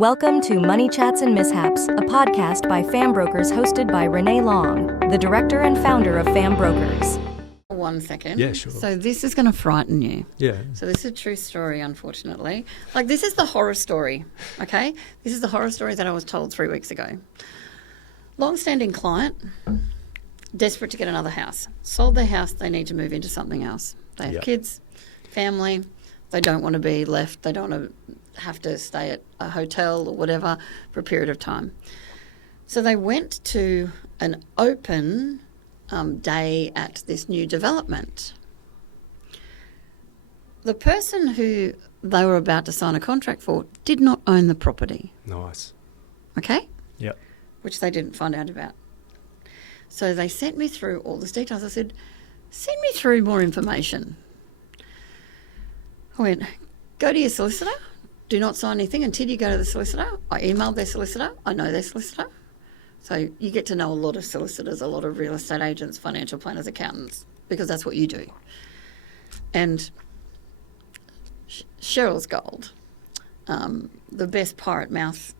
Welcome to Money Chats and Mishaps, a podcast by Fam Brokers hosted by Renae Long, the director and founder of Fam Brokers. 1 second. Yeah, sure. So this is going to frighten you. Yeah. So this is a true story, unfortunately. Like, this is the horror story, okay? This is the horror story that I was told 3 weeks ago. Long-standing client, desperate to get another house. Sold their house, they need to move into something else. They have kids, family, they don't want to be left, they don't want to have to stay at a hotel or whatever for a period of time. So they went to an open day at this new development. The person who they were about to sign a contract for did not own the property. Nice. Okay? Yep. Which they didn't find out about. So they sent me through all this details. I said, send me through more information. I went, go to your solicitor. Do not sign anything until you go to the solicitor. I emailed their solicitor. I know their solicitor. So you get to know a lot of solicitors, a lot of real estate agents, financial planners, accountants, because that's what you do. And Cheryl's gold, the best pirate mouth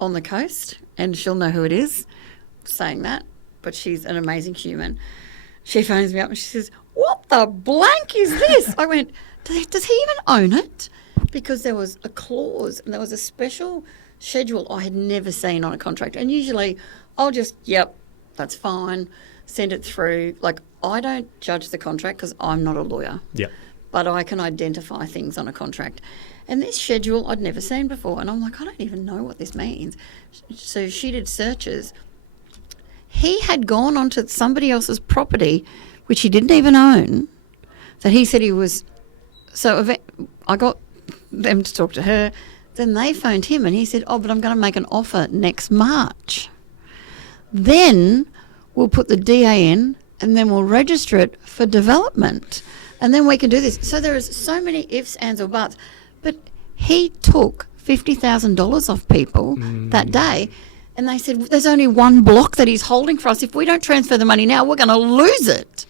on the coast, and she'll know who it is saying that, but she's an amazing human. She phones me up and she says, what the blank is this? I went, does he even own it? Because there was a clause and there was a special schedule I had never seen on a contract. And usually I'll just, yep, that's fine, send it through. Like, I don't judge the contract because I'm not a lawyer. Yep. But I can identify things on a contract. And this schedule I'd never seen before. And I'm like, I don't even know what this means. So she did searches. He had gone onto somebody else's property, which he didn't even own, that he said he was. So I got them to talk to her. Then they phoned him and he said, oh, but I'm going to make an offer next March. Then we'll put the DA in and then we'll register it for development. And then we can do this. So there is so many ifs, ands or buts. But he took $50,000 off people that day. And they said, there's only one block that he's holding for us. If we don't transfer the money now, we're going to lose it.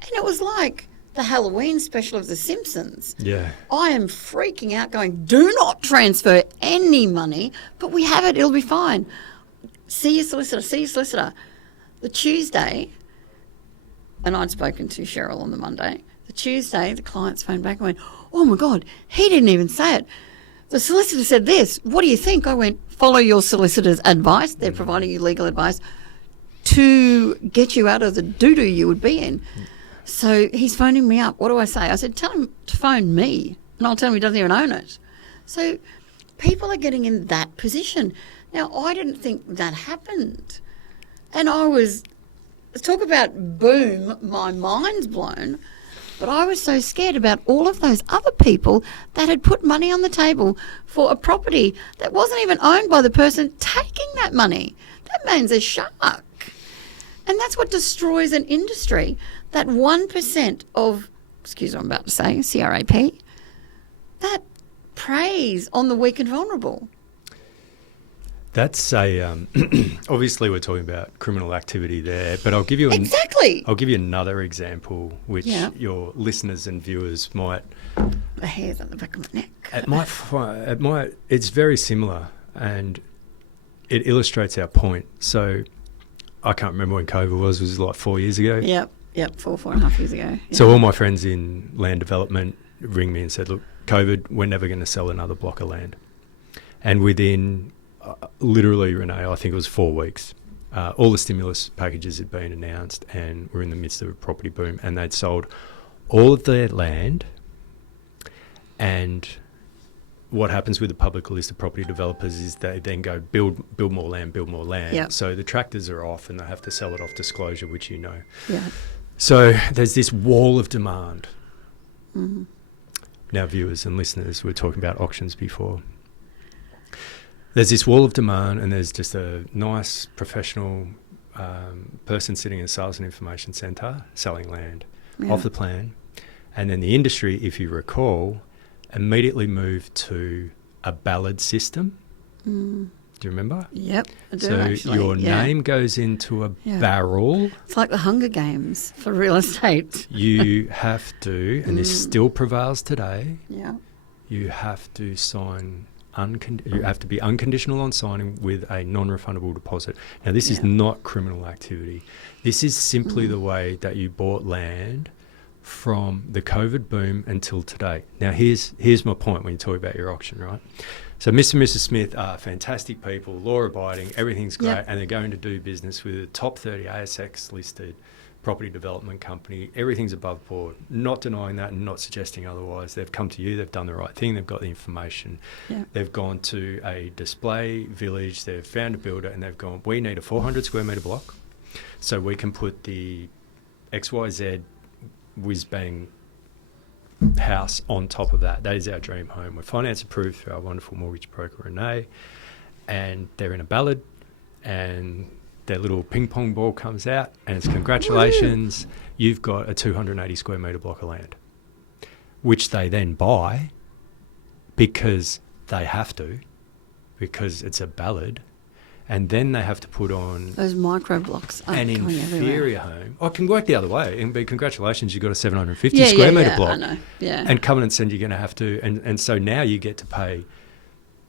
And it was like the Halloween special of The Simpsons. Yeah. I am freaking out going, do not transfer any money, but we have it, it'll be fine. See your solicitor. The Tuesday, and I'd spoken to Cheryl on the Monday, the Tuesday the clients phoned back and went, oh my God, he didn't even say it. The solicitor said this, what do you think? I went, follow your solicitor's advice. They're providing you legal advice to get you out of the doo-doo you would be in. So he's phoning me up. What do I say? I said, tell him to phone me and I'll tell him he doesn't even own it. So people are getting in that position. Now, I didn't think that happened. And I was, talk about boom, my mind's blown. But I was so scared about all of those other people that had put money on the table for a property that wasn't even owned by the person taking that money. That man's a shark. And that's what destroys an industry. That 1% of, excuse what I'm about to say, CRAP, that preys on the weak and vulnerable. That's a obviously we're talking about criminal activity there, but I'll give you I'll give you another example which your listeners and viewers might. The hairs on the back of my neck. It's very similar and it illustrates our point. So I can't remember when COVID was it like 4 years ago? Yep, 4.5 years ago. Yeah. So all my friends in land development ring me and said, look, COVID, we're never going to sell another block of land. And within literally, Renae, I think it was 4 weeks, all the stimulus packages had been announced and we're in the midst of a property boom and they'd sold all of their land. And what happens with the public listed property developers is they then go build more land. Yep. So the tractors are off and they have to sell it off disclosure, which you know. Yeah. So there's this wall of demand. Mm-hmm. Now, viewers and listeners, we were talking about auctions before. There's this wall of demand and there's just a nice professional person sitting in a sales and information centre selling land off the plan. And then the industry, if you recall, immediately moved to a ballot system. Do you remember? Yep, I do so actually. Your name goes into a barrel. It's like the Hunger Games for real estate. You have to, and this still prevails today, Yeah. you have to sign you have to be unconditional on signing with a non-refundable deposit. Now, this is not criminal activity. This is simply the way that you bought land from the COVID boom until today. Now, here's my point when you talk about your auction, right? So Mr. and Mrs. Smith are fantastic people, law-abiding, everything's great, and they're going to do business with a top 30 ASX-listed property development company. Everything's above board. Not denying that and not suggesting otherwise. They've come to you, they've done the right thing, they've got the information. Yeah. They've gone to a display village, they've found a builder and they've gone, we need a 400 square metre block so we can put the XYZ whiz-bang house on top of that. That is our dream home. We're finance approved through our wonderful mortgage broker, Renae, and they're in a ballad and their little ping pong ball comes out and it's congratulations, you've got a 280 square metre block of land, which they then buy because they have to, because it's a ballad, and then they have to put on those micro blocks an inferior home. I can work the other way and be congratulations, you've got a 750 square metre block. I know. Yeah. And Covenant said you're going to have to, and so now you get to pay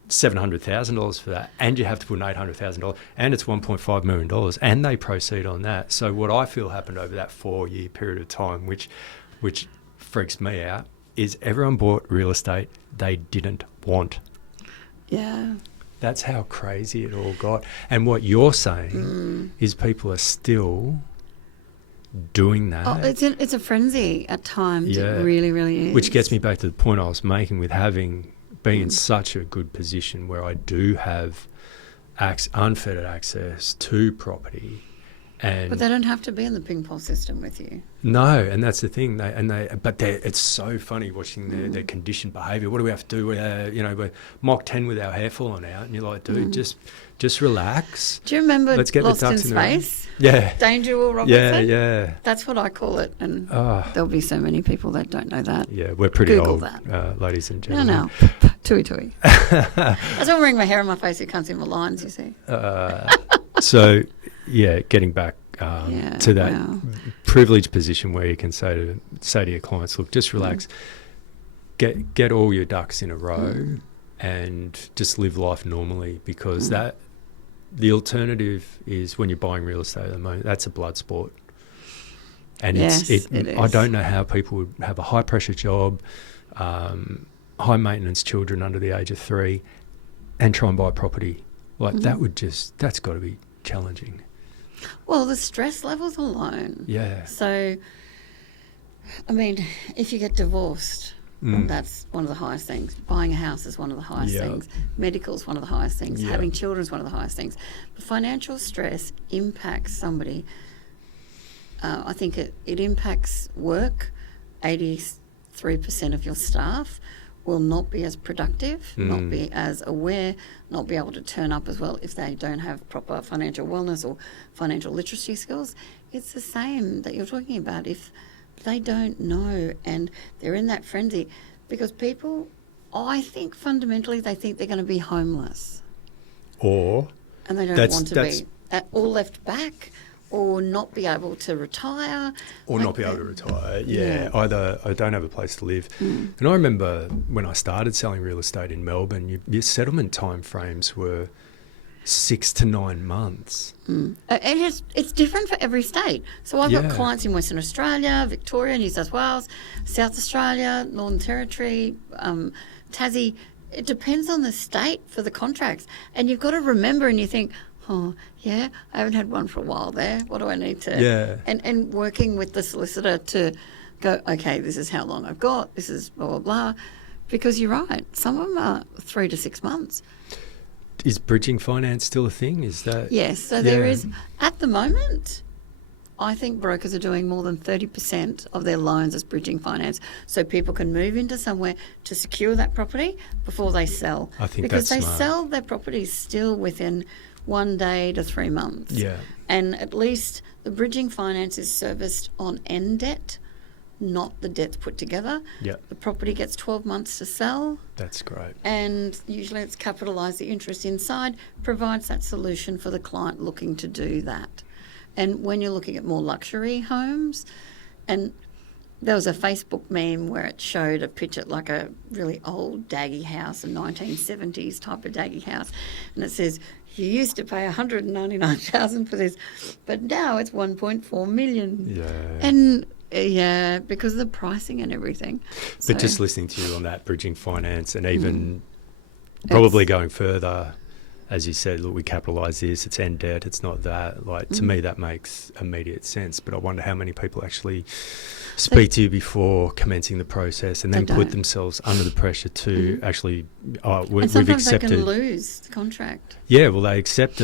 $700,000 for that, and you have to put an $800,000, and it's $1.5 million, and they proceed on that. So what I feel happened over that 4-year period of time, which freaks me out, is everyone bought real estate they didn't want. Yeah. That's how crazy it all got. And what you're saying is people are still doing that. Oh, it's a frenzy at times. Yeah. It really, really is. Which gets me back to the point I was making with being in such a good position where I do have unfettered access to property. But they don't have to be in the ping pong system with you. No, and that's the thing. It's so funny watching their conditioned behaviour. What do we have to do? We're Mach 10 with our hair falling out, and you're like, dude, just relax. Do you remember Lost in Space? Yeah. Danger Will Robertson? Yeah. That's what I call it, and there'll be so many people that don't know that. Yeah, we're pretty Google old, that. Ladies and gentlemen. No. Tui. That's why I'm wearing my hair on my face. You can't see my lines, you see. So, yeah, getting back to that privileged position where you can say to your clients, look, just relax, get all your ducks in a row and just live life normally, because the alternative is when you're buying real estate at the moment, that's a blood sport. And it is. I don't know how people would have a high pressure job, high maintenance children under the age of 3 and try and buy property. Like that's got to be challenging. Well, the stress levels alone. Yeah. So, I mean, if you get divorced, that's one of the highest things. Buying a house is one of the highest things. Medical is one of the highest things. Having children is one of the highest things. But financial stress impacts somebody. I think it impacts work. 83% of your staff will not be as productive, not be as aware, not be able to turn up as well if they don't have proper financial wellness or financial literacy skills. It's the same that you're talking about. If they don't know and they're in that frenzy, because people, I think fundamentally they think they're going to be homeless. And they don't want to be. Or left back, or not be able to retire. Or not be able to retire, Either I don't have a place to live. And I remember when I started selling real estate in Melbourne, your settlement timeframes were 6 to 9 months. And it's different for every state. So I've got clients in Western Australia, Victoria, New South Wales, South Australia, Northern Territory, Tassie. It depends on the state for the contracts. And you've got to remember, and you think, I haven't had one for a while there. What do I need to... Yeah. And working with the solicitor to go, okay, this is how long I've got, this is blah, blah, blah. Because you're right, some of them are 3 to 6 months. Is bridging finance still a thing? Is that... Yes, so there is... At the moment, I think brokers are doing more than 30% of their loans as bridging finance, so people can move into somewhere to secure that property before they sell. I think because that's they smart. sell their properties still within 1 day to 3 months. Yeah. And at least the bridging finance is serviced on end debt, not the debts put together. Yeah. The property gets 12 months to sell. That's great. And usually it's capitalised. The interest inside provides that solution for the client looking to do that. And when you're looking at more luxury homes, and there was a Facebook meme where it showed a picture, like a really old daggy house, a 1970s type of daggy house, and it says, you used to pay $199,000 for this, but now it's $1.4 million. Yeah. And yeah, because of the pricing and everything. But just listening to you on that, bridging finance, and even probably going further, as you said, look, we capitalise this, it's end debt, it's not that. Like, to me, that makes immediate sense. But I wonder how many people actually speak to you before commencing the process and then put themselves under the pressure to actually, we've accepted. And sometimes they can lose the contract. Yeah, well, they accept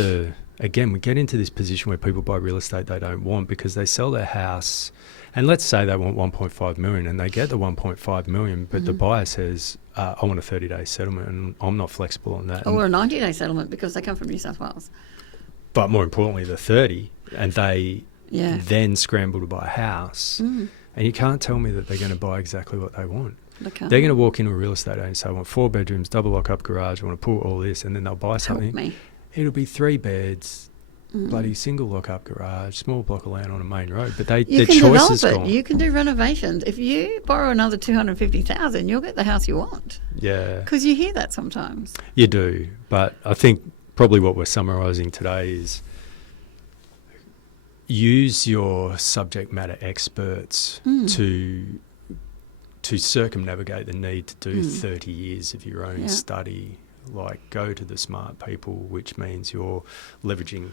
again, we get into this position where people buy real estate they don't want because they sell their house, and let's say they want 1.5 million and they get the 1.5 million, but the buyer says, I want a 30-day settlement, and I'm not flexible on that. Or a 90-day settlement because they come from New South Wales. But more importantly, the 30, and they then scramble to buy a house, and you can't tell me that they're going to buy exactly what they want. They're going to walk into a real estate agent and say, I want 4 bedrooms, double lock-up garage, I want to put all this, and then they'll buy something. Help me. It'll be 3 beds, bloody single lock-up garage, small block of land on a main road, but their choice is gone. You can do renovations. If you borrow another $250,000, you'll get the house you want. Yeah. Because you hear that sometimes. You do, but I think probably what we're summarising today is use your subject matter experts to circumnavigate the need to do 30 years of your own study. Like, go to the smart people, which means you're leveraging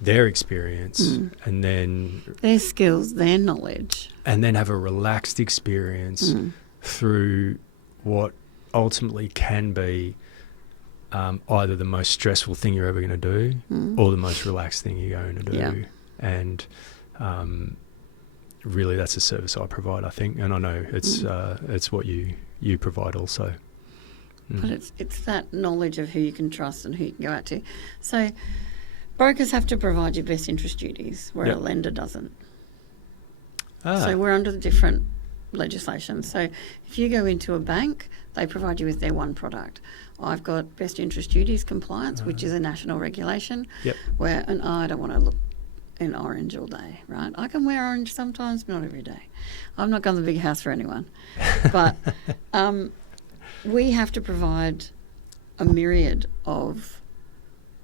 their experience and then their skills, their knowledge, and then have a relaxed experience through what ultimately can be either the most stressful thing you're ever going to do or the most relaxed thing you're going to do. And really, that's a service I provide, I think, and I know it's what you provide also. But it's that knowledge of who you can trust and who you can go out to. So brokers have to provide you best interest duties, where a lender doesn't. So we're under the different legislation. So if you go into a bank, they provide you with their one product. I've got best interest duties compliance, which is a national regulation, where, and I don't want to look in orange all day, right? I can wear orange sometimes, but not every day. I'm not going to the big house for anyone. But we have to provide a myriad of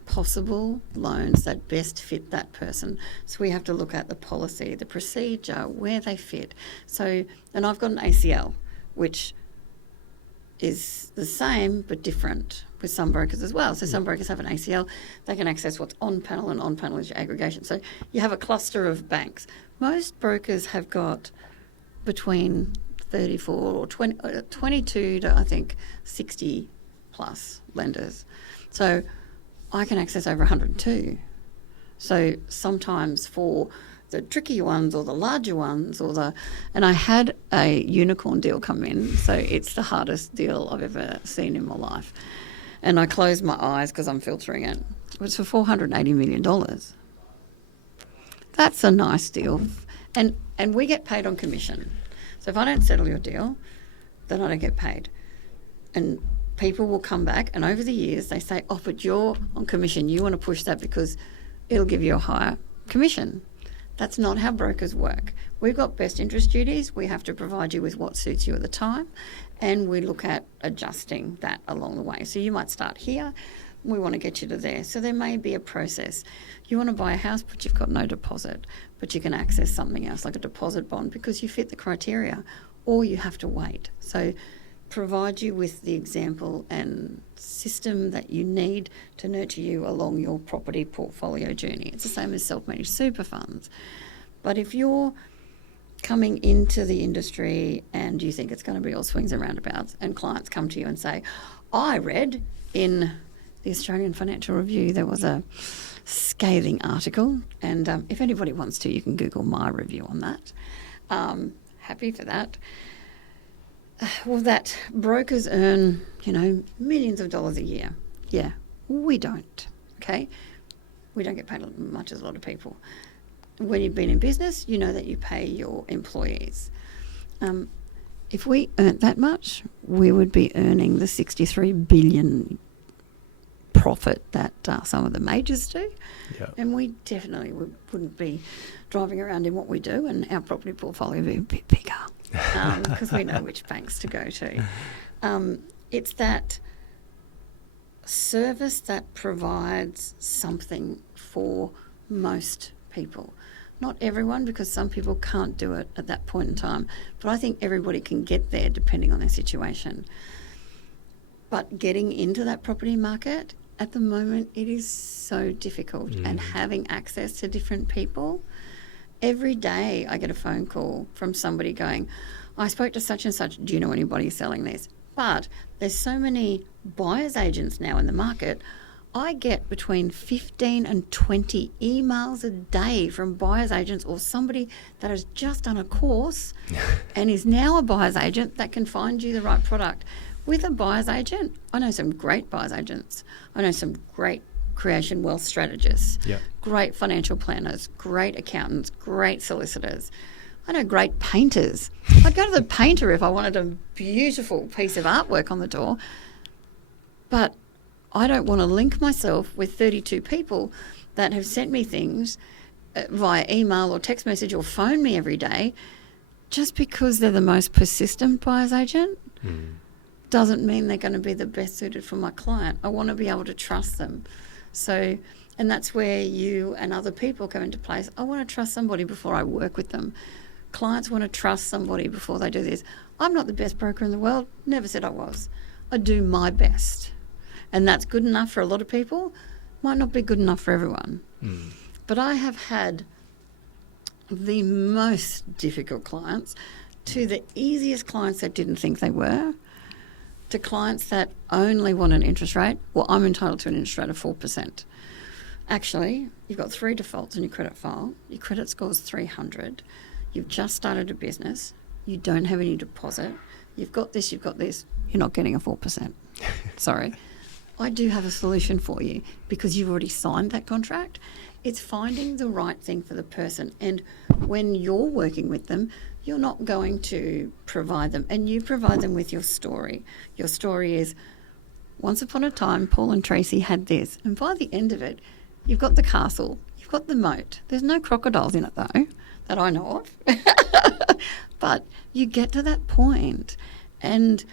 possible loans that best fit that person. So we have to look at the policy, the procedure, where they fit. So, and I've got an ACL, which is the same but different with some brokers as well. So some brokers have an ACL, they can access what's on panel, and on panel is your aggregation. So you have a cluster of banks. Most brokers have got between 34 or 22 to, I think, 60 plus lenders. So I can access over 102. So sometimes for the tricky ones or the larger ones and I had a unicorn deal come in, so it's the hardest deal I've ever seen in my life. And I closed my eyes because I'm filtering it. It was for $480 million. That's a nice deal. And we get paid on commission. So if I don't settle your deal, then I don't get paid. And people will come back, and over the years they say, oh, but you're on commission. You want to push that because it'll give you a higher commission. That's not how brokers work. We've got best interest duties. We have to provide you with what suits you at the time, and we look at adjusting that along the way. So you might start here. We want to get you to there. So there may be a process. You want to buy a house, but you've got no deposit, but you can access something else like a deposit bond because you fit the criteria, or you have to wait. So provide you with the example and system that you need to nurture you along your property portfolio journey. It's the same as self-managed super funds. But if you're coming into the industry and you think it's going to be all swings and roundabouts, and clients come to you and say, I read in the Australian Financial Review there was a scathing article, and if anybody wants to, you can Google my review on that. Happy for that. Well, that brokers earn, millions of dollars a year. Yeah, we don't, okay? We don't get paid as much as a lot of people. When you've been in business, you know that you pay your employees. If we earned that much, we would be earning the $63 billion profit that some of the majors do. Yep. And we definitely wouldn't be driving around in what we do, and our property portfolio would be a bit bigger. because we know which banks to go to. It's that service that provides something for most people. Not everyone, because some people can't do it at that point in time, but I think everybody can get there depending on their situation. But getting into that property market, at the moment, it is so difficult, and having access to different people. Every day I get a phone call from somebody going, I spoke to such and such, do you know anybody selling this? But there's so many buyer's agents now in the market. I get between 15 and 20 emails a day from buyer's agents or somebody that has just done a course and is now a buyer's agent that can find you the right product. With a buyer's agent, I know some great buyer's agents. I know some great creation wealth strategists, great financial planners, great accountants, great solicitors. I know great painters. I'd go to the painter if I wanted a beautiful piece of artwork on the door. But I don't want to link myself with 32 people that have sent me things via email or text message or phone me every day just because they're the most persistent buyer's agent. Doesn't mean they're going to be the best suited for my client. I want to be able to trust them. So, and that's where you and other people come into place. I want to trust somebody before I work with them. Clients want to trust somebody before they do this. I'm not the best broker in the world. Never said I was. I do my best. And that's good enough for a lot of people. Might not be good enough for everyone. But I have had the most difficult clients to the easiest clients that didn't think they were, to clients that only want an interest rate. Well, I'm entitled to an interest rate of 4%. Actually, you've got 3 defaults on your credit file. Your credit score is 300. You've just started a business. You don't have any deposit. You've got this, you've got this. You're not getting a 4%. Sorry. I do have a solution for you because you've already signed that contract. It's finding the right thing for the person. And when you're working with them, you're not going to provide them, and you provide them with your story. Your story is, once upon a time, Paul and Tracy had this. And by the end of it, you've got the castle, you've got the moat. There's no crocodiles in it, though, that I know of. But you get to that point, and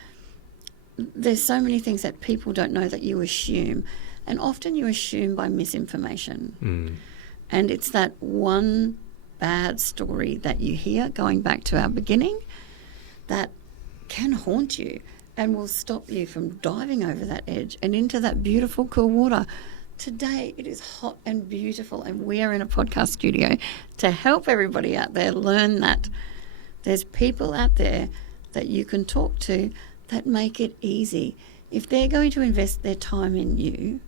there's so many things that people don't know that you assume. And often you assume by misinformation. And it's that one bad story that you hear, going back to our beginning, that can haunt you and will stop you from diving over that edge and into that beautiful, cool water. Today it is hot and beautiful, and we are in a podcast studio to help everybody out there learn that there's people out there that you can talk to that make it easy. If they're going to invest their time in you,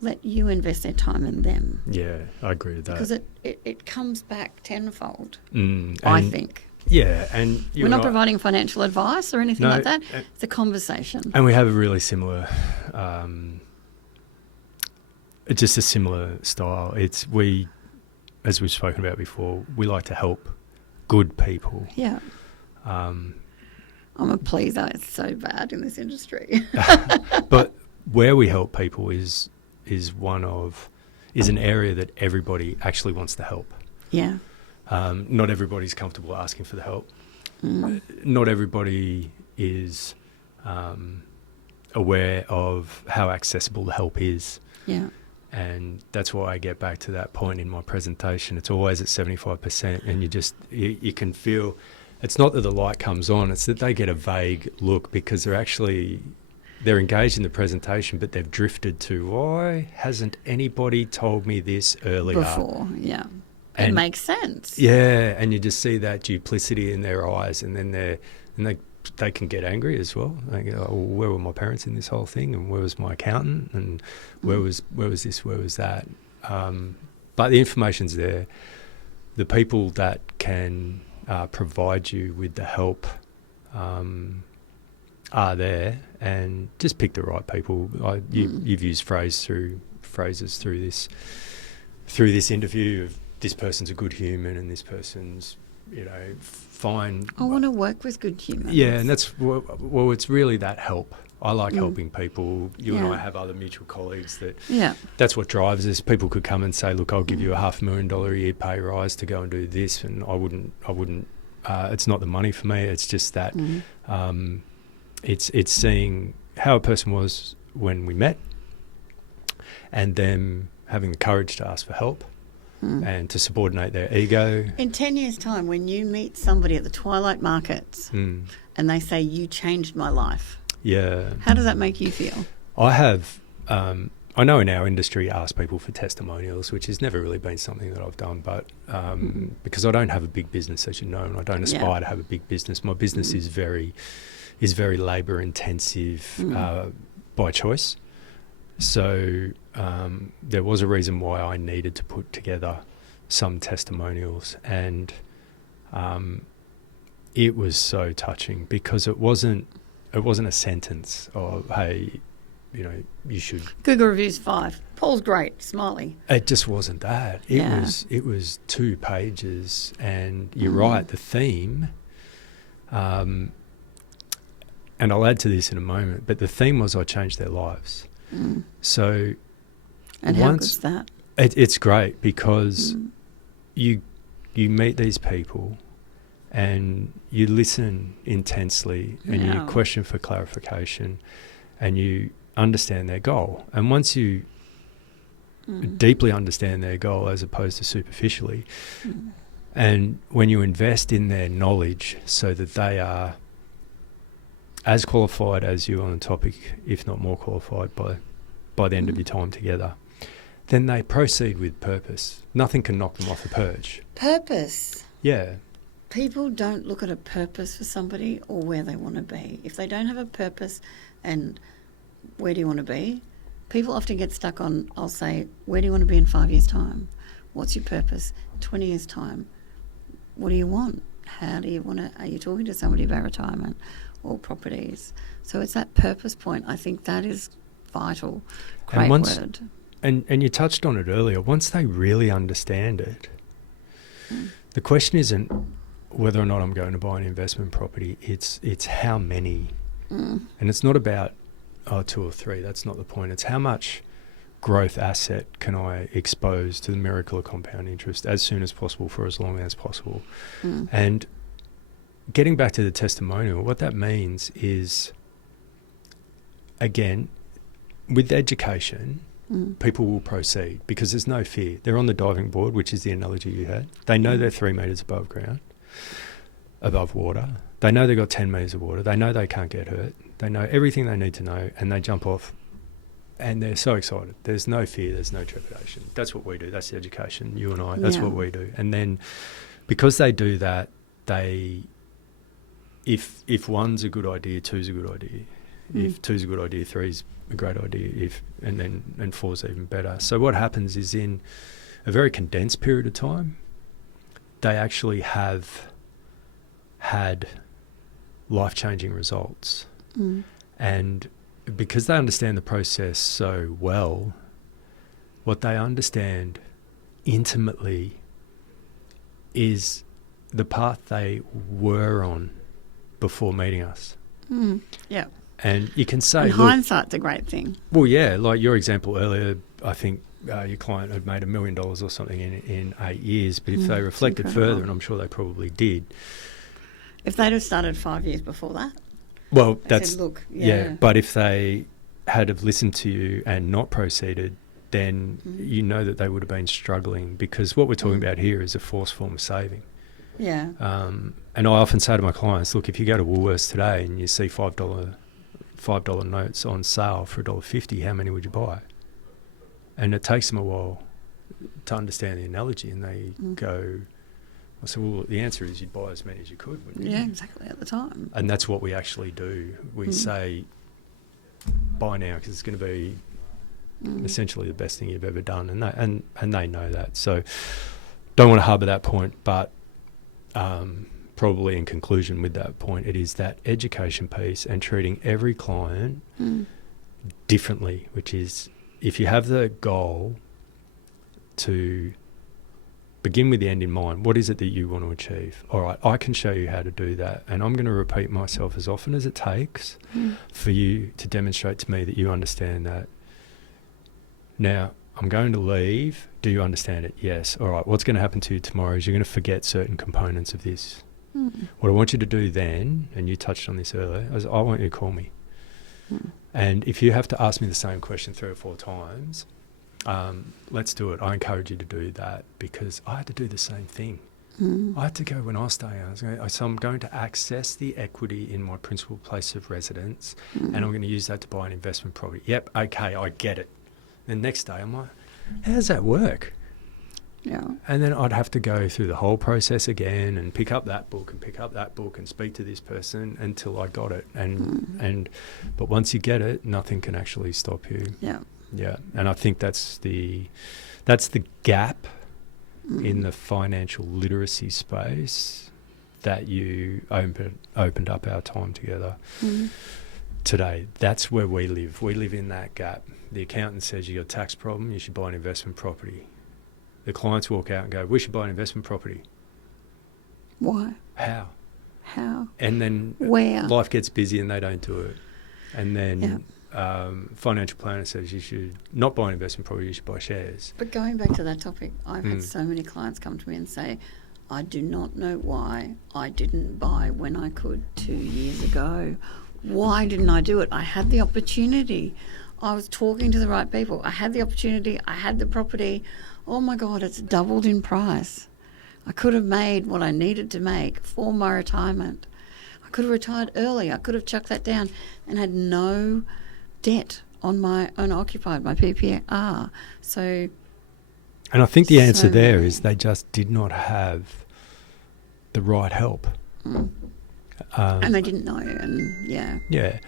let you invest their time in them. Yeah, I agree with that. Because it comes back tenfold, I think. Yeah, and we're not providing financial advice or anything like that. It's a conversation. And we have a really similar, just a similar style. As we've spoken about before, we like to help good people. Yeah. I'm a pleaser. It's so bad in this industry. But where we help people is an area that everybody actually wants to help. Yeah. Not everybody's comfortable asking for the help. Not everybody is aware of how accessible the help is. Yeah. And that's why I get back to that point in my presentation. It's always at 75%, and you can feel, it's not that the light comes on, it's that they get a vague look because they're engaged in the presentation, but they've drifted to, why hasn't anybody told me this earlier? Before, yeah. It makes sense. Yeah, and you just see that duplicity in their eyes, and then they can get angry as well. They go, oh, where were my parents in this whole thing, and where was my accountant, and where was this, where was that? But the information's there. The people that can provide you with the help are there, and just pick the right people. You've used phrases through this interview of this person's a good human and this person's, fine. I want to work with good humans. Yeah, and that's, well, it's really that help. I like helping people. You and I have other mutual colleagues that's what drives us. People could come and say, look, I'll give you a $500,000 a year pay rise to go and do this, and I wouldn't it's not the money for me. It's just that it's seeing how a person was when we met, and them having the courage to ask for help and to subordinate their ego. In 10 years' time, when you meet somebody at the twilight markets and they say, you changed my life, how does that make you feel? I have, I know in our industry ask people for testimonials, which has never really been something that I've done, but because I don't have a big business, as you know, and I don't aspire to have a big business. My business is very labour intensive by choice. So there was a reason why I needed to put together some testimonials, and it was so touching because it wasn't a sentence of, hey, you know, you should. Google reviews 5. Paul's great, smiley. It just wasn't that. It was 2 pages, and you're right, the theme. And I'll add to this in a moment, but the theme was I changed their lives. So, and how good's that? It's great because you meet these people and you listen intensely and you question for clarification and you understand their goal. And once you deeply understand their goal as opposed to superficially, and when you invest in their knowledge so that they are as qualified as you on the topic, if not more qualified by the end of your time together, then they proceed with purpose. Nothing can knock them off the perch. Purpose. Yeah. People don't look at a purpose for somebody or where they want to be. If they don't have a purpose and where do you want to be, people often get stuck on, I'll say, where do you want to be in 5 years' time? What's your purpose? 20 years' time? What do you want? How do you want to, are you talking to somebody about retirement or properties? So it's that purpose point. I think that is vital. Great word. And you touched on it earlier. Once they really understand it, the question isn't whether or not I'm going to buy an investment property. It's how many. And it's not about 2 or 3. That's not the point. It's how much growth asset can I expose to the miracle of compound interest as soon as possible for as long as possible. And getting back to the testimonial, what that means is, again, with education, people will proceed because there's no fear. They're on the diving board, which is the analogy you had. They know they're 3 metres above water. They know they've got 10 metres of water. They know they can't get hurt. They know everything they need to know, and they jump off, and they're so excited. There's no fear. There's no trepidation. That's what we do. That's the education, you and I. That's what we do. And then because they do that, if one's a good idea, 2's a good idea. If 2's a good idea, 3's a great idea. And 4's even better. So what happens is in a very condensed period of time, they actually have had life-changing results. And because they understand the process so well, what they understand intimately is the path they were on before meeting us. Yeah. And you can say, and hindsight's a great thing. Well, yeah, like your example earlier, I think your client had made $1 million or something in 8 years, but if they reflected further, and I'm sure they probably did. If they'd have started 5 years before that, well, that's said, look, but if they had have listened to you and not proceeded, then you know that they would have been struggling, because what we're talking about here is a forced form of saving. Yeah. And I often say to my clients, look, if you go to Woolworths today and you see $5 notes on sale for $1.50, how many would you buy? And it takes them a while to understand the analogy, and they go, I said, well, the answer is you'd buy as many as you could, wouldn't you? Yeah, exactly, at the time. And that's what we actually do. We say, buy now, because it's going to be essentially the best thing you've ever done. And they know that. So don't want to harbour that point, but probably in conclusion with that point, it is that education piece and treating every client differently, which is, if you have the goal to begin with the end in mind, what is it that you want to achieve? All right, I can show you how to do that, and I'm going to repeat myself as often as it takes for you to demonstrate to me that you understand that. Now, I'm going to leave. Do you understand it? Yes. All right, what's going to happen to you tomorrow is you're going to forget certain components of this. What I want you to do then, and you touched on this earlier, is I want you to call me. And if you have to ask me the same question 3 or 4 times, let's do it. I encourage you to do that because I had to do the same thing. I had to go when I was staying. So I'm going to access the equity in my principal place of residence and I'm going to use that to buy an investment property. Yep, okay, I get it. And the next day I'm like, how does that work? Yeah. And then I'd have to go through the whole process again and pick up that book and speak to this person until I got it. But once you get it, nothing can actually stop you. Yeah. Yeah. And I think that's the gap in the financial literacy space that you opened up our time together today. That's where we live. We live in that gap. The accountant says you got a tax problem, you should buy an investment property. The clients walk out and go, we should buy an investment property. Why? How? And then Where? life gets busy and they don't do it. And then financial planner says you should not buy an investment property, you should buy shares. But going back to that topic, I've had so many clients come to me and say, I do not know why I didn't buy when I could 2 years ago. Why didn't I do it? I had the opportunity. I was talking to the right people. I had the opportunity. I had the property. Oh my God, it's doubled in price. I could have made what I needed to make for my retirement. I could have retired early. I could have chucked that down and had no debt on my unoccupied, my PPR. So, and I think the answer there is they just did not have the right help. And they didn't know. And Yeah.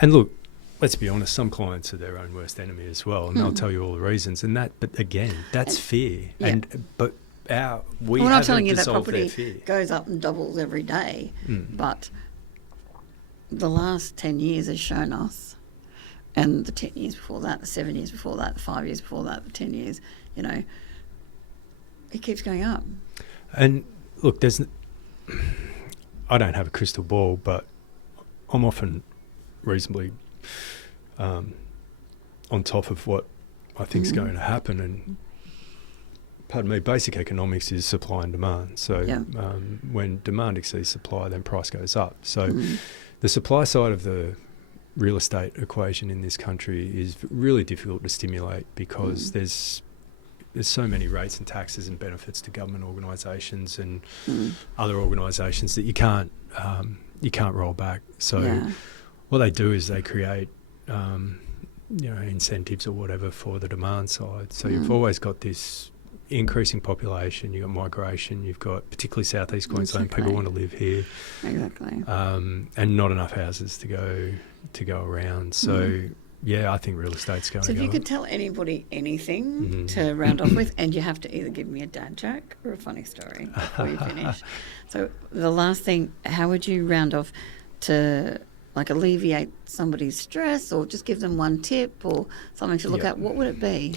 And look, let's be honest, some clients are their own worst enemy as well, and they'll tell you all the reasons. And that, but again, that's fear. Yeah. But we I'm not haven't telling you that dissolved their property fear. goes up and doubles every day, but the last 10 years has shown us, and the 10 years before that, the 7 years before that, the 5 years before that, the 10 years, it keeps going up. And look, I don't have a crystal ball, but I'm often reasonably on top of what I think is going to happen. And pardon me, basic economics is supply and demand. So when demand exceeds supply, then price goes up. So the supply side of the real estate equation in this country is really difficult to stimulate because there's so many rates and taxes and benefits to government organisations and other organisations that you can't roll back. So what they do is they create incentives or whatever for the demand side. So you've always got this increasing population, you've got migration, you've got particularly southeast Queensland, people want to live here. Exactly. And not enough houses to go around. So I think real estate's going to go. So if you could tell anybody anything to round off with, and you have to either give me a dad joke or a funny story before you finish. So the last thing, how would you round off to alleviate somebody's stress, or just give them one tip or something to look at? What would it be?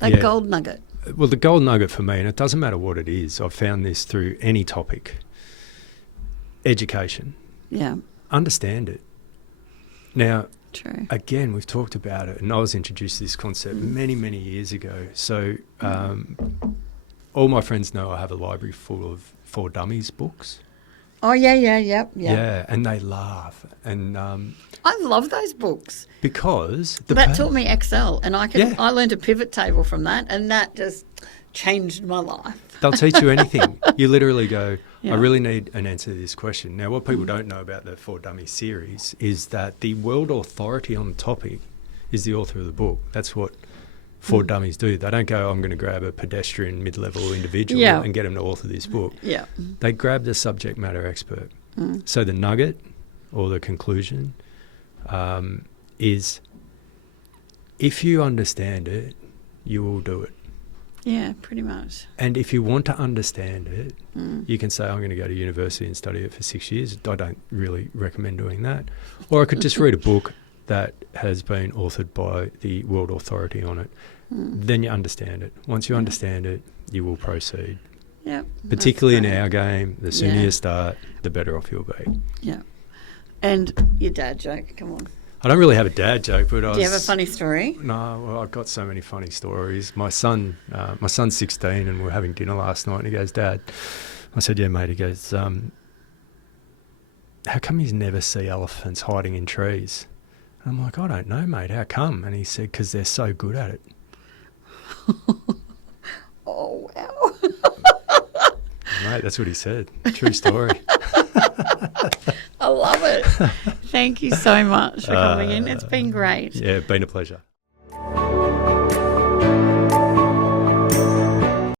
Gold nugget. Well, the gold nugget for me, and it doesn't matter what it is, I've found this through any topic, education. Yeah. Understand it. Now, true. Again, we've talked about it, and I was introduced to this concept many, many years ago. So all my friends know I have a library full of For Dummies books. Oh, yeah. Yeah, and they laugh. And I love those books. Because that taught me Excel, and I learned a pivot table from that, and that just changed my life. They'll teach you anything. You literally go, I really need an answer to this question. Now, what people don't know about the For Dummies series is that the world authority on the topic is the author of the book. That's what For Dummies do. They don't go, I'm going to grab a pedestrian mid-level individual and get him to author this book. Yeah. They grab the subject matter expert. So the nugget or the conclusion is if you understand it, you will do it. Yeah, pretty much. And if you want to understand it, you can say, I'm going to go to university and study it for 6 years. I don't really recommend doing that. Or I could just read a book that has been authored by the world authority on it. Then you understand it. Once you understand it, you will proceed. Yep. Particularly in our game, the sooner you start, the better off you'll be. Yeah. And your dad joke, come on. I don't really have a dad joke, but Do you have a funny story? No, well, I've got so many funny stories. My son's 16 and we were having dinner last night and he goes, Dad, I said, yeah, mate. He goes, how come you never see elephants hiding in trees? And I'm like, I don't know, mate. How come? And he said, because they're so good at it. Oh, wow. Mate, that's what he said. True story. I love it. Thank you so much for coming in. It's been great. Yeah, been a pleasure.